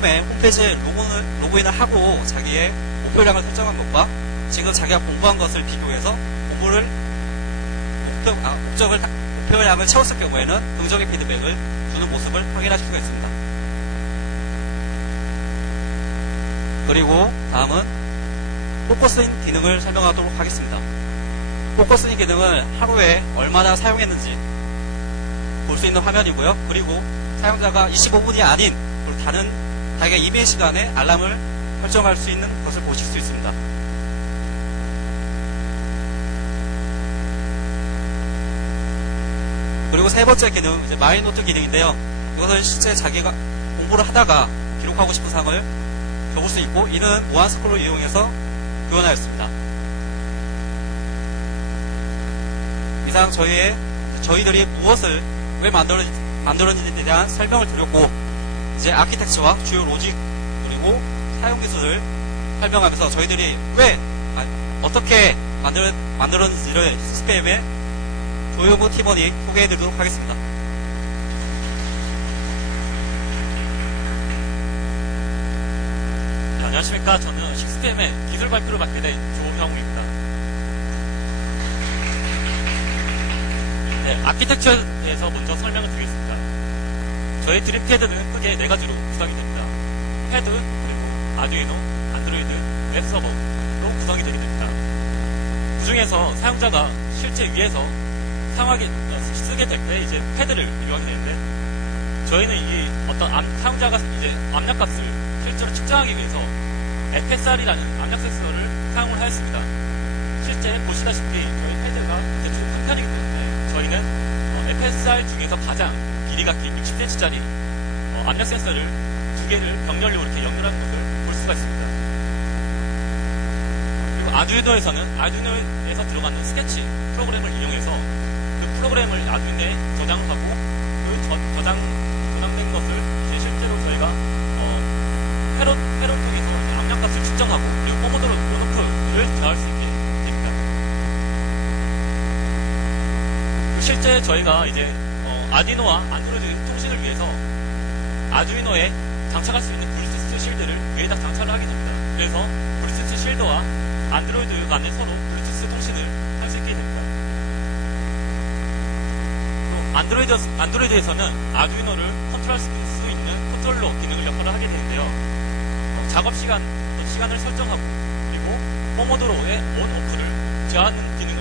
처음에 홈페이지에 로그인을 하고 자기의 목표량을 설정한 것과 지금 자기가 공부한 것을 비교해서 목표량을 채웠을 경우에는 긍정의 피드백을 주는 모습을 확인하실 수가 있습니다. 그리고 다음은 포커스인 기능을 설명하도록 하겠습니다. 포커스인 기능을 하루에 얼마나 사용했는지 볼 수 있는 화면이고요. 그리고 사용자가 25분이 아닌 다른 자기가 이메일 시간에 알람을 설정할 수 있는 것을 보실 수 있습니다. 그리고 세 번째 기능, 이제 마이노트 기능인데요. 이것은 실제 자기가 공부를 하다가 기록하고 싶은 사항을 적을 수 있고, 이는 무한 스크롤을 이용해서 구현하였습니다. 이상 저희들이 무엇을 왜 만들었는지에 대한 설명을 드렸고, 이제 아키텍처와 주요 로직 그리고 사용 기술을 설명하면서 저희들이 어떻게 만들었는지를 스팸의 조효무 팀원이 소개해드리도록 하겠습니다. 네, 안녕하십니까. 저는 식스팸의 기술 발표를 맡게 된 조형우입니다. 네, 아키텍처에 대해서 먼저 설명을 드리겠습니다. 저희 드림패드는 크게 4가지로 구성이 됩니다. 패드, 그리고 아두이노, 안드로이드, 웹서버로 구성이 되게 됩니다. 그 중에서 사용자가 실제 위에서 쓰게 될 때 이제 패드를 이용하게 되는데, 저희는 이 사용자가 이제 압력값을 실제로 측정하기 위해서 FSR이라는 압력 센서를 사용을 하였습니다. 실제 보시다시피 저희 패드가 대충 큰 편이기 때문에 저희는 FSR 중에서 가장 길이가 긴 60cm짜리 압력 센서를 2개를 병렬로 이렇게 연결하는 것을 볼 수가 있습니다. 그리고 아두이노에서 들어가는 스케치 프로그램을 이용해서 그 프로그램을 아두이노에 저장하고 그 저장된 것을 이제 실제로 저희가 회로 통해서 압력값을 측정하고 그리고 포모도로 온오프를 정할 수 있게 됩니다. 실제 저희가 이제 아디노와 안드로이드 통신을 위해서 아두이노에 장착할 수 있는 블루투스 실드를 위에다 장착을 하게 됩니다. 그래서 블루투스 실드와 안드로이드 간에 서로 블루투스 통신을 할 수 있게 됩니다. 또 안드로이드에서는 아두이노를 컨트롤할 수 있는 컨트롤러 기능을 역할을 하게 되는데요. 작업 시간을 설정하고 그리고 포모도로의 온오프를 제어하는 기능을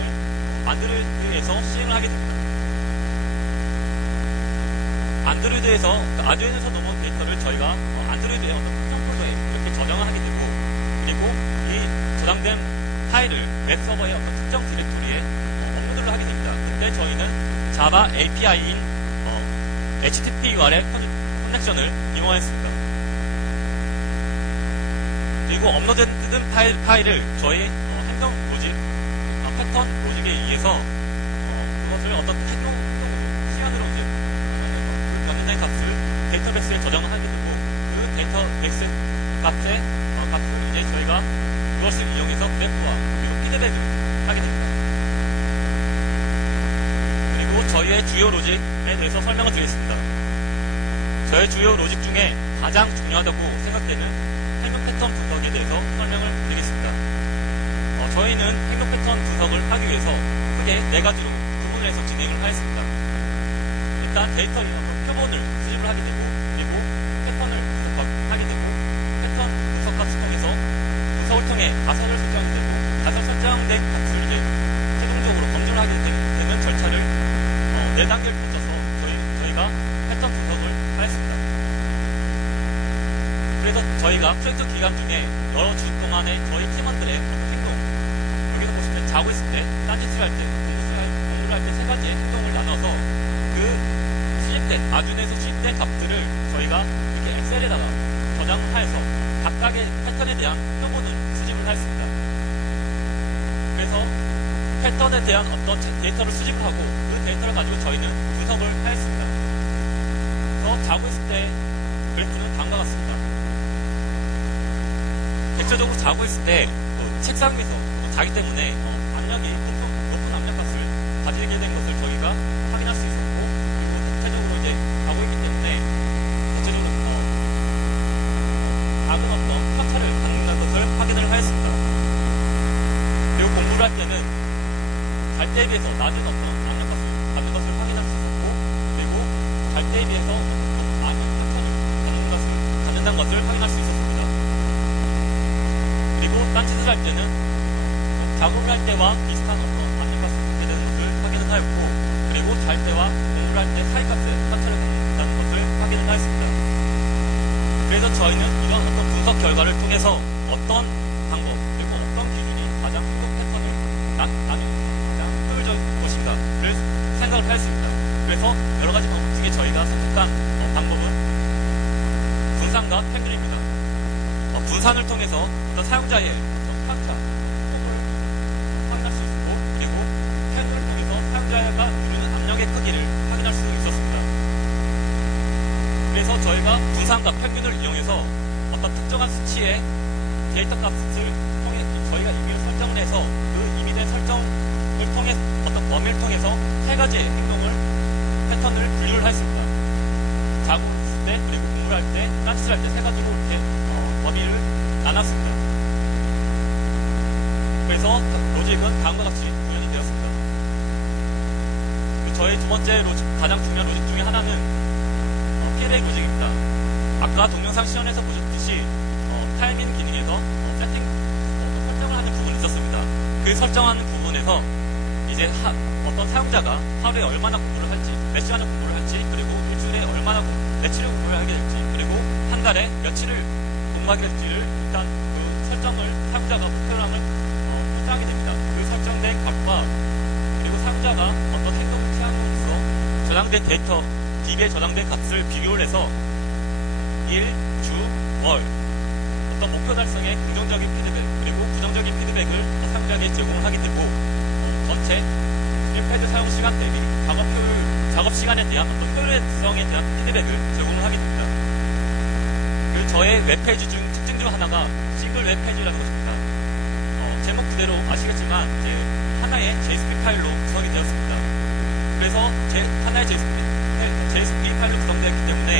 안드로이드에서 시행을 하게 됩니다. 안드로이드에서 아두이노에서 넘어온 데이터를 저희가 안드로이드의 어떤 특정 폴더에 이렇게 저장을 하게 되고, 그리고 이 저장된 파일을 웹서버의 어떤 특정 디렉토리에 업로드를 하게 됩니다. 근데 저희는 자바 API인 HTTP URL 커넥션을 이용하였습니다. 그리고 업로드된 파일을 저희 행동 로직, 패턴 로직에 의해서 그것을 어떤 행동 시간으로 이제 변환된 값을 데이터베이스에 저장을 하게 되고, 그 데이터베이스 값을 이제 저희가 그것을 이용해서 그래프와 그리고 피드백을 하게 됩니다. 그리고 저희의 주요 로직에 대해서 설명을 드리겠습니다. 저희 주요 로직 중에 가장 중요하다고 생각되는 행동 패턴 분석에 대해서 설명을 드리겠습니다. 저희는 행동 패턴 분석을 하기 위해서 크게 4가지로 구분을 해서 진행을 하였습니다. 일단 데이터 표본을 수집을 하게 되고, 그리고 패턴을 분석하게 되고, 패턴 분석 값을 통해서 분석을 통해 가설을 설정하게 되고, 가설 설정된 값을 이제 최종적으로 검증을 하게 되는 절차를 4단계를 거쳐서 저희가 패턴 분석을 하였습니다. 그래서 저희가 프로젝트 기간 중에 여러 주 동안에 저희 팀원들의 행동, 여기서 보시면 자고 있을 때, 딴짓을 할 때, 공부를 할 때 3가지의 행동을 나눠서 아두이노에서 수집된 값들을 저희가 이렇게 엑셀에다가 저장하여서 각각의 패턴에 대한 표본을 수집을 하였습니다. 그래서 패턴에 대한 어떤 데이터를 수집을 하고 그 데이터를 가지고 저희는 분석을 하였습니다. 그래서 자고 있을 때 그래프는 다음과 같습니다. 대체적으로 자고 있을 때 책상 위에서 자기 때문에 압력이 높은 압력값을 가지게 된 것을 저희가 확인할 수 있었고, 그리고 대체적으로 이제 자고 있기 때문에 대체적으로 낮은 어떤 압력값을 받는 것을 확인할 수 있었고, 그리고 잘 때에 비해서 많은 패턴을 갖는다는 것을 확인할 수 있었습니다. 그리고 딴짓을 할 때는 작업을 할 때와 비슷한 어떤 압력값을 받게 되는 것을 확인을 하였고, 그리고 잘 때와 공부를 할 때 사이값에 편차를 갖는다는 것을 확인을 하였습니다. 그래서 저희는 이런 어떤 분석 결과를 통해서 어떤 방법, 그리고 어떤 기준이 가장 행동 패턴을 나는 가장 효율적인 것인가를 생각을 하였습니다. 그래서 여러 가지 방법 중에 저희가 선택한 방법은 분산과 평균입니다. 분산을 통해서 어떤 사용자의 편차, 폭을 확인할 수 있고, 그리고 평균을 통해서 사용자가 누르는 압력의 크기를 확인할 수 있었습니다. 그래서 저희가 분산과 평균을 이용해서 어떤 특정한 수치의 데이터 값을 통해 저희가 임의로 설정을 해서 그 임의된 설정을 통해 어떤 범위를 통해서 세 가지의 행동을 패턴을 분류를 했습니다. 작업을 했을 때, 그리고 공부를 할 때, 딴짓을 할 때 세 가지로 이렇게 범위를 나눴습니다. 그래서 로직은 다음과 같이 구현이 되었습니다. 저의 두 번째 로직, 가장 중요한 로직 중에 하나는 피드백 로직입니다. 아까 동영상 시연에서 보셨듯이 타이밍 기능에서 세팅 설정을 하는 부분이 있었습니다. 그 설정하는 부분에서 이제 어떤 사용자가 하루에 얼마나 공부를 할지, 몇 시간을 공부를 할지, 그리고 일주일에 얼마나 며칠을 공부를 하게 될지, 그리고 한 달에 며칠을 공부하게 될지를 일단 그 설정을 사용자가 목표량을 설정하게 됩니다. 그 설정된 값과 그리고 사용자가 어떤 행동을 취함으로써 저장된 데이터 DB에 저장된 값을 비교를 해서 일, 주, 월 어떤 목표 달성의 긍정적인 피드백 그리고 부정적인 피드백을 사용자에게 제공을 하게 되고 전체 1페이지 사용 시간 대비 작업 시간에 대한 어떤 효율성에 대한 피드백을 제공을 하게 됩니다. 그 저의 웹페이지 중 특징 중 하나가 싱글 웹페이지라는 것입니다. 제목 그대로 아시겠지만 이제 하나의 JSP 파일로 구성이 되었습니다. 그래서 하나의 JSP 파일로 구성되었기 때문에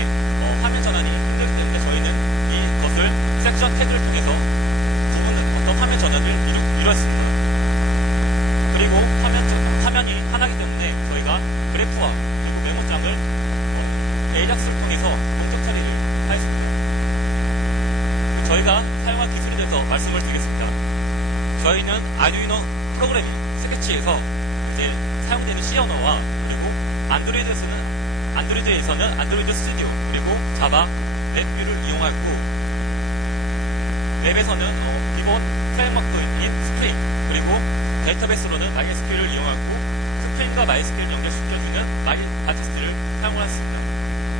화면 전환이 힘들기 때문에 저희는 이것을 섹션 태그를 통해서 어떤 화면 전환을 이루었습니다. 그리고 화면이 하나이기 때문에 저희가 그래프와 그리고 메모장을 AJAX를 통해서 동적 처리를 하였습니다. 저희가 사용한 기술에 대해서 말씀을 드리겠습니다. 저희는 아두이노 프로그래밍 스케치에서 이제 사용되는 C 언어와 그리고 안드로이드에서는 안드로이드 스튜디오 그리고 자바, 웹뷰를 이용하였고 웹에서는 기본 프레임워크인 스프링 그리고 데이터베이스로는 MySQL을 이용하고 스프링과 MySQL 연결시켜주는 MyDataS를 사용했습니다.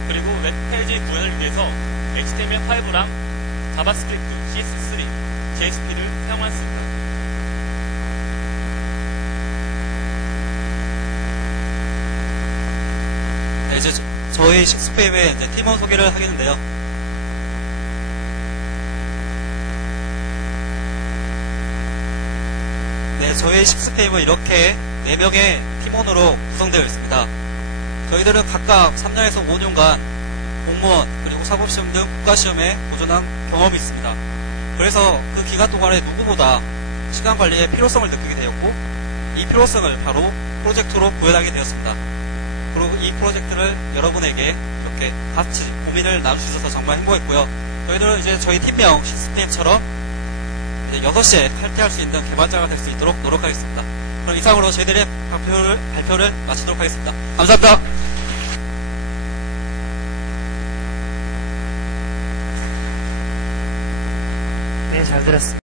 그리고 웹페이지 구현을 위해서 HTML5랑 자바스크립트, CS3, JSP를 사용했습니다. 네, 이제 저희 식스페임의 팀원 소개를 하겠는데요. 네, 저희 식스페임은 이렇게 4명의 팀원으로 구성되어 있습니다. 저희들은 각각 3년에서 5년간 공무원 그리고 사법시험 등 국가시험에 도전한 경험이 있습니다. 그래서 그 기간 동안에 누구보다 시간관리의 필요성을 느끼게 되었고 이 필요성을 바로 프로젝트로 구현하게 되었습니다. 그리고 이 프로젝트를 여러분에게 이렇게 같이 고민을 나눌 수 있어서 정말 행복했고요. 저희들은 이제 저희 팀명 식스페임처럼 6시에 칼퇴할 수 있는 개발자가 될 수 있도록 노력하겠습니다. 그럼 이상으로 저희들의 발표를 마치도록 하겠습니다. 감사합니다. 네, 잘 들었습니다.